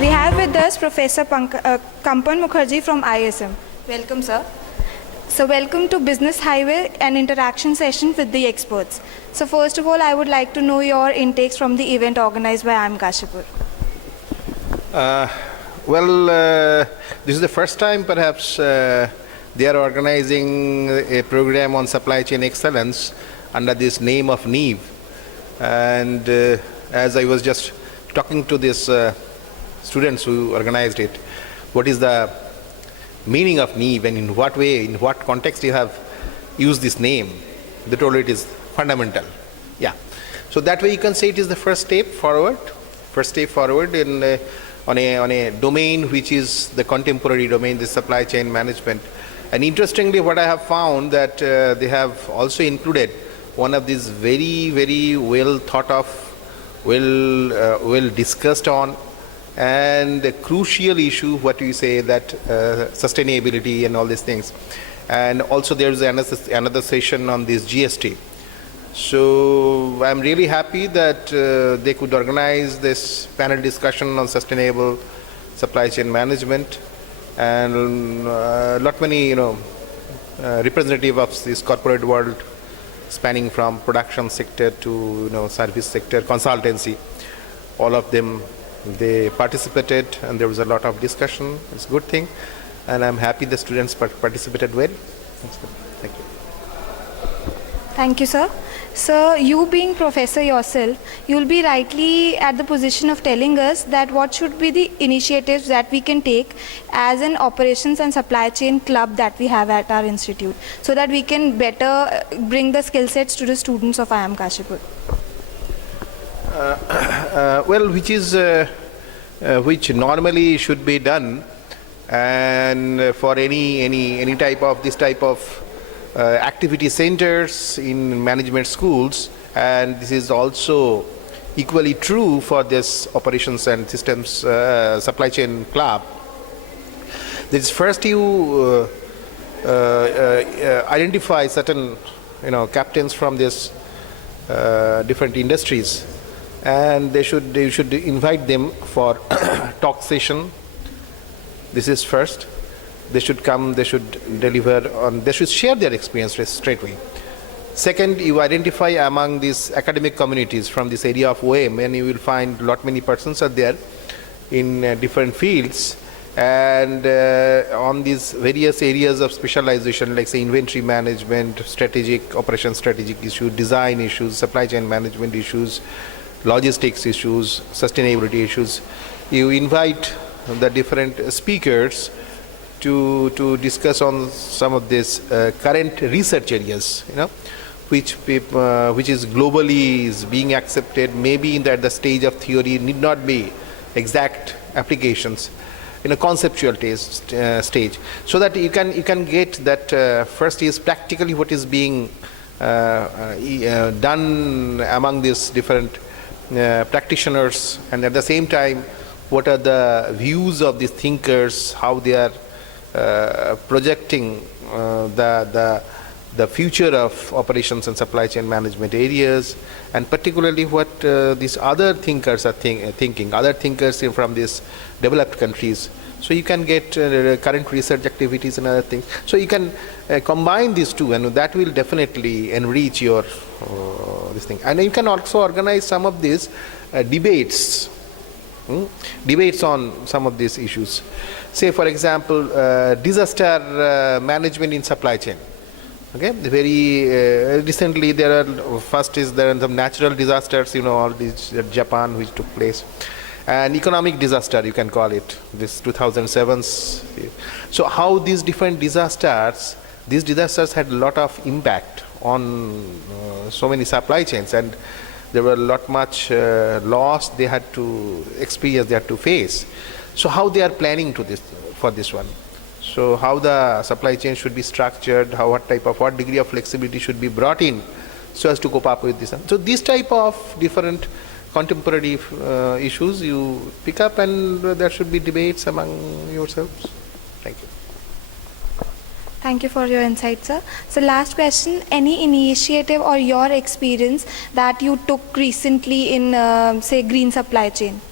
We have with us Professor Kampan Mukherjee from ISM. Welcome, sir. So welcome to Business Highway, an interaction session with the experts. So first of all, I would like to know your intakes from the event organized by IIM Kashipur. This is the first time perhaps they are organizing a program on supply chain excellence under this name of NEEV. And as I was just talking to these students who organized it, what is the meaning of NEEV and in what way, in what context you have used this name? They told it is fundamental. Yeah. So that way you can say it is the first step forward in on a domain which is the contemporary domain, the supply chain management. And interestingly, what I have found that they have also included one of these very, very well thought of, well discussed on, and a crucial issue, what you say, that sustainability and all these things. And also there is another session on this GST. So I'm really happy that they could organize this panel discussion on sustainable supply chain management, and lot many representative of this corporate world, spanning from production sector to service sector, consultancy, all of them, they participated, and there was a lot of discussion. It's a good thing, and I'm happy the students participated well. Thank you. Thank you, sir. So you being professor yourself, you will be rightly at the position of telling us that what should be the initiatives that we can take as an operations and supply chain club that we have at our institute, so that we can better bring the skill sets to the students of IIM Kashipur. Which normally should be done, and for any type of this type of activity centers in management schools, and this is also equally true for this operations and systems supply chain club. This first you identify certain captains from this different industries, and you should invite them for talk session. This is first. They should come, they should deliver on, they should share their experience straight away. Second, you identify among these academic communities from this area of OM, and you will find many persons are there in different fields, and on these various areas of specialization, like say inventory management, strategic issues, design issues, supply chain management issues, logistics issues, sustainability issues. You invite the different speakers to discuss on some of these current research areas, which is globally is being accepted, maybe at the stage of theory, need not be exact applications, in a conceptual stage, so that you can get that first is practically what is being done among these different practitioners, and at the same time what are the views of these thinkers, how they are projecting the future of operations and supply chain management areas, and particularly what these other thinkers are thinking, other thinkers from these developed countries. So you can get current research activities and other things. So you can combine these two, and that will definitely enrich your this thing. And you can also organize some of these debates on some of these issues. Say, for example, disaster management in supply chain. Okay, very recently there are some natural disasters, all these Japan which took place, and economic disaster you can call it, this 2007. So how these different disasters had a lot of impact on so many supply chains, and there were much loss they had to experience, they had to face. So how they are planning for this one? So how the supply chain should be structured, what degree of flexibility should be brought in so as to cope up with this. So these type of different contemporary issues you pick up, and there should be debates among yourselves. Thank you. Thank you for your insight, sir. So last question, any initiative or your experience that you took recently in, say, green supply chain?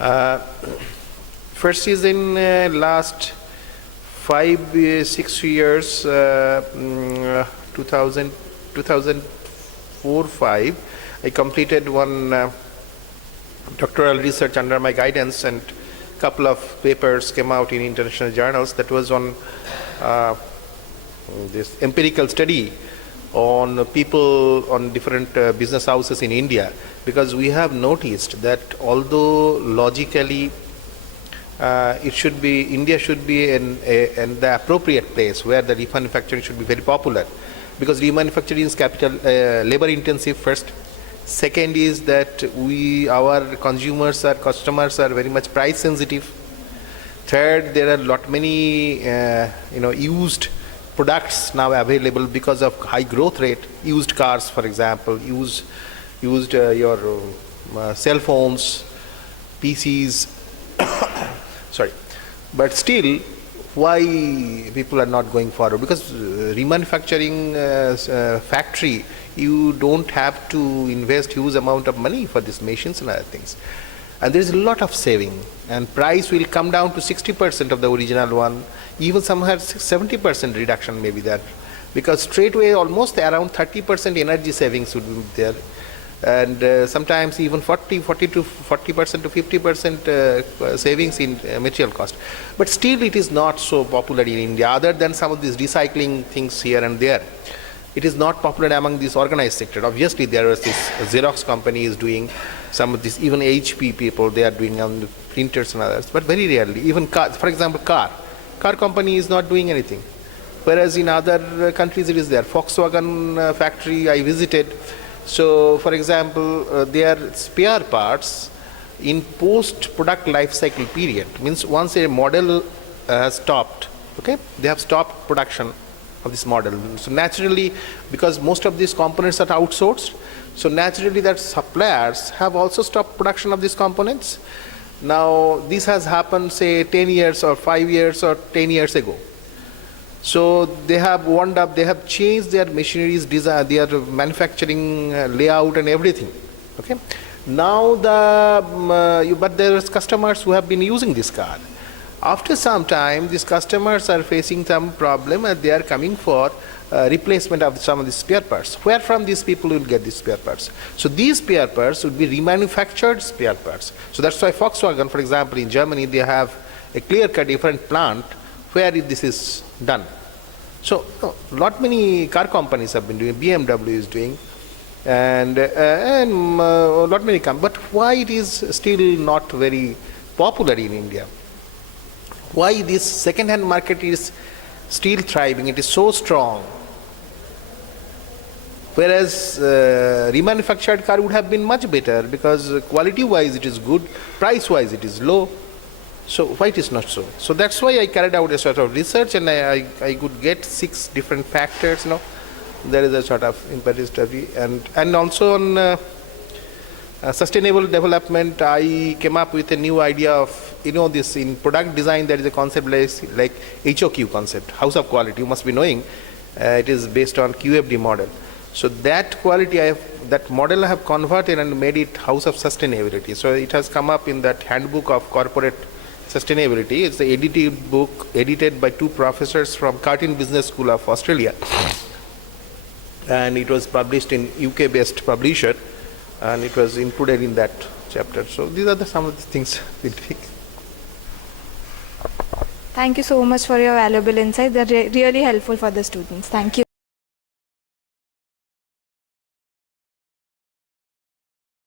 First is in last 5-6 years, 2004-5, I completed one doctoral research under my guidance, and couple of papers came out in international journals. That was on this empirical study on people, on different business houses in India, because we have noticed that although logically India should be in the appropriate place where the remanufacturing should be very popular, because remanufacturing is capital labor intensive first. Second is that our customers are very much price sensitive. Third, there are many used products now available because of high growth rate. Used cars, for example, used your cell phones, PCs. Sorry, but still, why people are not going forward? Because remanufacturing factory, you don't have to invest huge amount of money for these machines and other things, and there is a lot of saving, and price will come down to 60% of the original one. Even some have 70% reduction may be there, because straight away almost around 30% energy savings would be there, and sometimes even 40% to 50% savings in material cost. But still it is not so popular in India, other than some of these recycling things here and there. It is not popular among this organized sector. Obviously there was this Xerox company is doing some of this, even HP people, they are doing on the printers and others, but very rarely. Even car, for example, car company is not doing anything, whereas in other countries it is there. Volkswagen factory I visited. So, for example, their spare parts in post-product life cycle period, means once a model has stopped, okay, they have stopped production of this model. So naturally, because most of these components are outsourced, so naturally that suppliers have also stopped production of these components. Now, this has happened, say, 10 years or 5 years or 10 years ago. So they have wound up, they have changed their machineries design, their manufacturing layout and everything. Okay. Now but there is customers who have been using this car. After some time, these customers are facing some problem and they are coming for replacement of some of the spare parts. Where from these people will get these spare parts? So these spare parts would be remanufactured spare parts. So that's why Volkswagen, for example, in Germany, they have a clear-cut different plant where this is done. So lot many car companies have been doing, BMW is doing, and lot many companies. But why it is still not very popular in India? Why this second-hand market is still thriving? It is so strong, whereas remanufactured car would have been much better, because quality-wise it is good, price-wise it is low. So why it is not so? So that's why I carried out a sort of research, and I could get 6 different factors. There is a sort of empirical study, and also on sustainable development, I came up with a new idea of, this in product design there is a concept like HOQ concept, house of quality. You must be knowing it is based on QFD model. So that model I have converted and made it house of sustainability. So it has come up in that handbook of corporate sustainability. It's the edited book edited by 2 professors from Curtin Business School of Australia, and it was published in UK based publisher, and it was included in that chapter. So these are some of the things we take. Thank you so much for your valuable insights. They're really helpful for the students. Thank you.